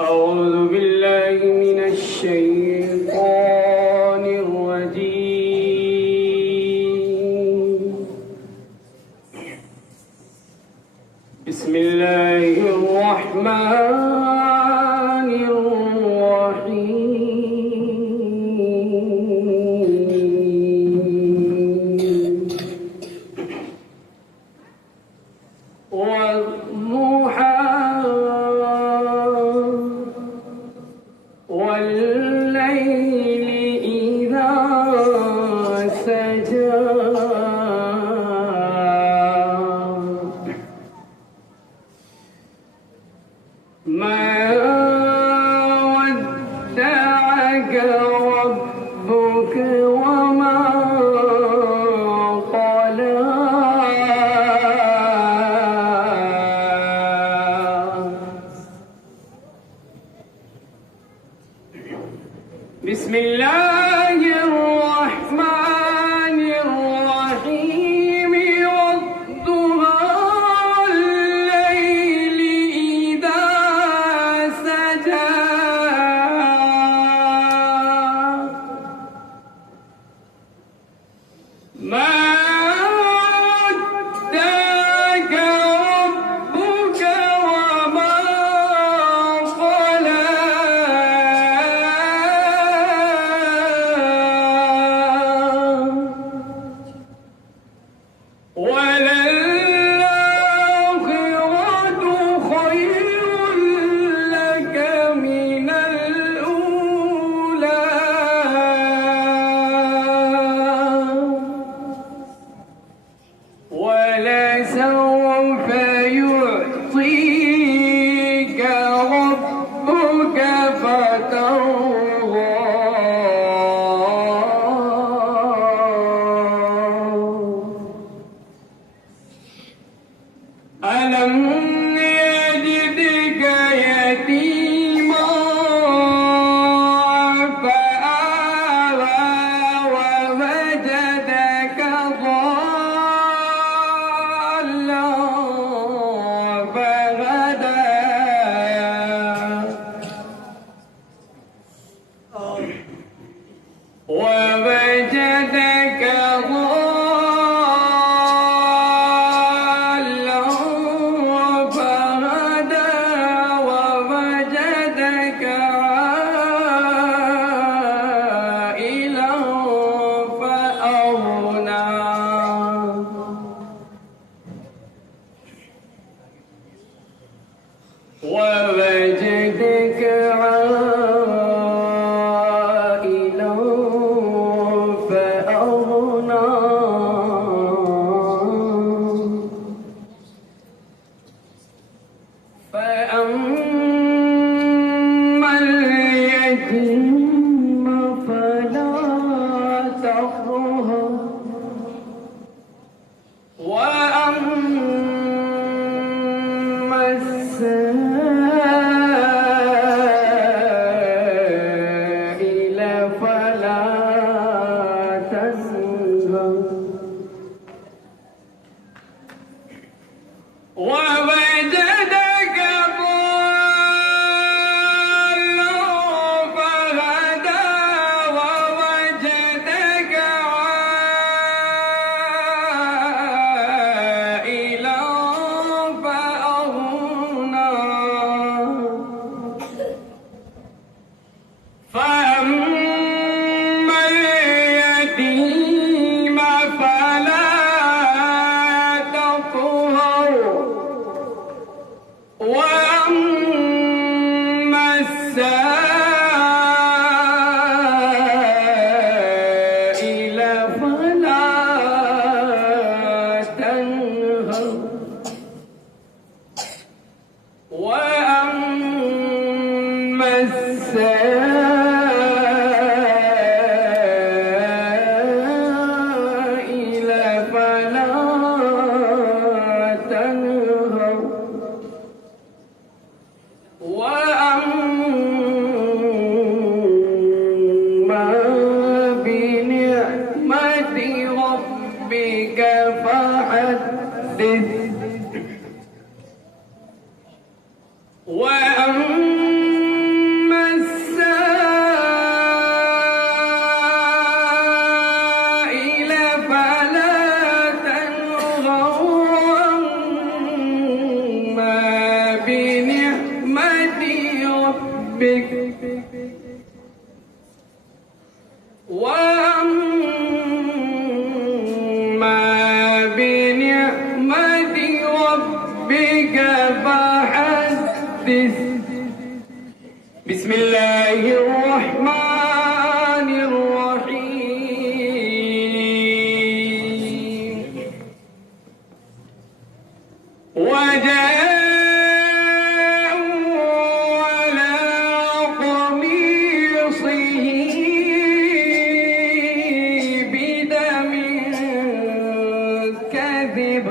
أعوذ بالله من الشيطان الرجيم. بسم الله الرحمن الرحيم. والضحى والليل إذا سجى ما ودعك ربك وما قلى بسم الله الرحمن الرحيم. والضحى والليل إذا سجى ما ودعك ربك وما قلى وللآخرة خير لك من الأولى ولسوف يعطيك ربك فترضى. ألم يجدك يتيما فآوى ووجدك ضالا فهدى ووجدك ضالا فهدى ووجدك عائلا فأغنى ووجدك عائلا فأغنى فأما اليتيم فلا تقهر وأما السائل فلا تنهر ووجدك ضالا فهدى ووجدك عائلا فأغنى فأما اليتيم فلا تقهر وأما السائل فلا تنهر وأما السائل فلا تنهر وأما بنعمة ربك فحدث. ربك وأما بنعمة ربك فحدث. بسم الله الرحمن الرحيم. وجاءوا على قميصه بدم كذب